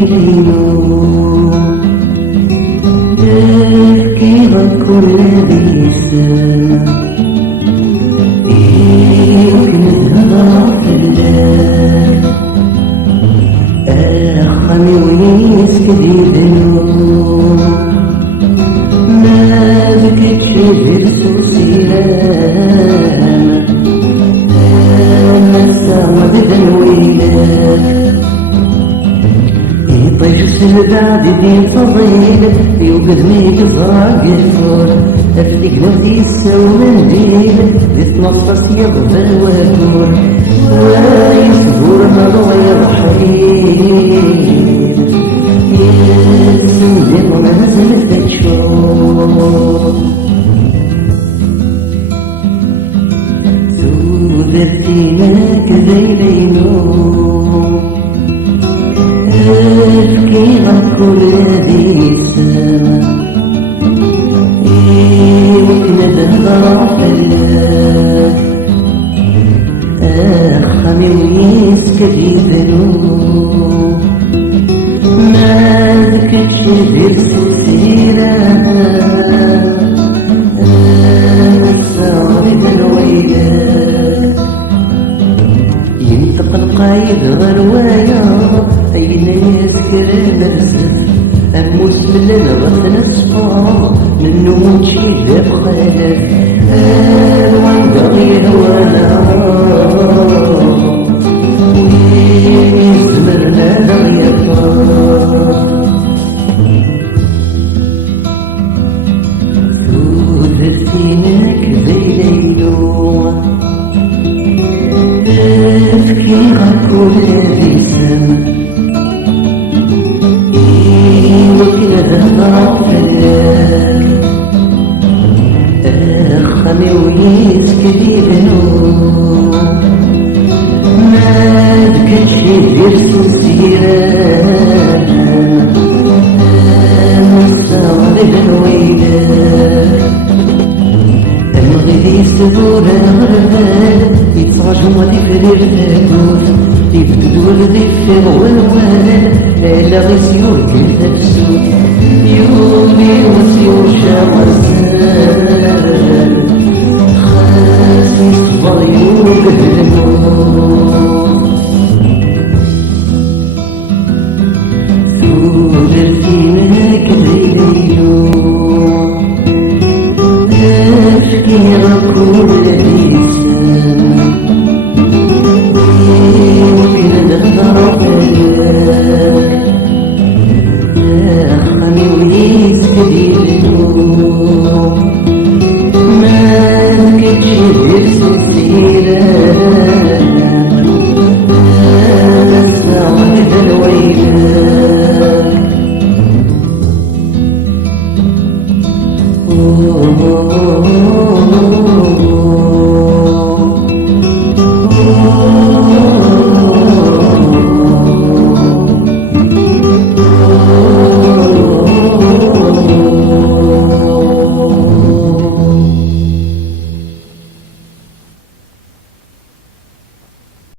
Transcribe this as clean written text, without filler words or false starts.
ليلينو كيف كل بيسان أخمي ويسكديدنو ما بكتش درسو سلام أنا سامة بدن ويلك يطيش السبع دين فضيل يوقد ميك فراق الفور أفلك نفسي يسوى منديل يتنصص يغفر ويدور ويصبر مضوى يرحيل يسوى ما نزلت تشوف سودرتينك ذيلينو أبكي كل ديسان أخمي ويسكديدنو ما ذكتش درسو سيران أسعد الويلات ينطق القايد غروايا أين يسكر نفسه أموس من الغث نصفى منو منشي ذاب خالف ألوان دغير ولا ويزمرنا دغير سودرتينك زي ليلو أبكي غكل بيسان أخمي ويسكديدنو ما بكتش درسو سيران مستغرب الويلات المغربي يسدور غربان يتفرجوا وتفرير تاكوت يبدد ولدي في والوالد لا غيسيور كيف تسود يومي وسيور شاغزان خاسي صبر يوقف الموت